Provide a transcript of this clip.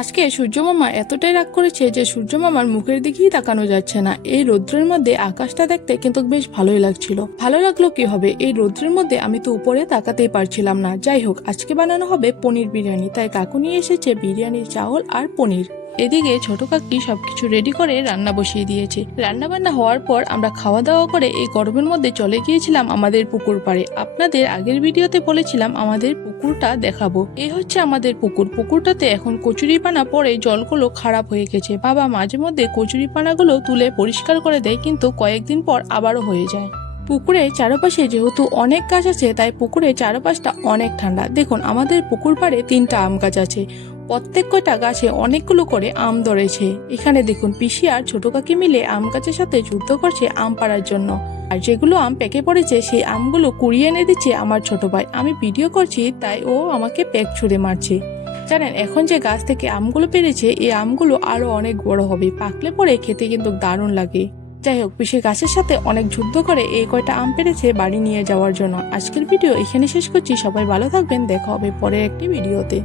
আজকে সূর্যমামা এতটাই রাগ করেছে যে সূর্যমামার মুখের দিকেই তাকানো যাচ্ছে না। এই রৌদ্রের মধ্যে আকাশটা দেখতে কিন্তু বেশ ভালোই লাগছিল। ভালো লাগলো কি হবে, এই রৌদ্রের মধ্যে আমি তো উপরে তাকাতেই পারছিলাম না। যাই হোক, আজকে বানানো হবে পনির বিরিয়ানি, তাই কাকু নিয়ে এসেছে বিরিয়ানির চাউল আর পনির। এদিকে ছোট কাকি সবকিছু রেডি করে রান্না বসিয়ে দিয়েছে। রান্না বান্না হওয়ার পর আমরা খাওয়া দাওয়া করে এই গরমের মধ্যে চলে গিয়েছিলাম আমাদের পুকুর পাড়ে। আপনাদের আগের ভিডিওতে বলেছিলাম আমাদের পুকুরটা দেখাবো। এই হচ্ছে আমাদের পুকুরটাতে এখন কচুরিপানা পড়ে জলগুলো খারাপ হয়ে গেছে। বাবা মাঝে মধ্যে কচুরিপানাগুলো তুলে পরিষ্কার করে দেয়, কিন্তু কয়েকদিন পর আবারও হয়ে যায়। পুকুরের চারপাশে যেহেতু অনেক গাছ আছে, তাই পুকুরের চারপাশটা অনেক ঠান্ডা। দেখুন, আমাদের পুকুর পাড়ে 3টা আম গাছ আছে। প্রত্যেক কয়টা গাছে অনেকগুলো করে আম ধরেছে। এখানে দেখুন, পিসি আর ছোট কাকি মিলে আম গাছের সাথে যুদ্ধ করছে আম পাড়ার জন্য। আর যেগুলো আম পেকে পড়েছে সেই আমগুলো কুড়িয়ে এনে দিচ্ছে আমার ছোট ভাই। আমি ভিডিও করছি তাই ও আমাকে পেক ছুঁড়ে মারছে। জানেন, এখন যে গাছ থেকে আমগুলো পেরেছে এই আমগুলো আরো অনেক বড় হবে, পাকলে পরে খেতে কিন্তু দারুণ লাগে। যাই হোক, পিসি গাছের সাথে অনেক যুদ্ধ করে এই কয়টা আম পেরেছে বাড়ি নিয়ে যাওয়ার জন্য। আজকের ভিডিও এখানে শেষ করছি। সবাই ভালো থাকবেন, দেখা হবে পরের একটি ভিডিওতে।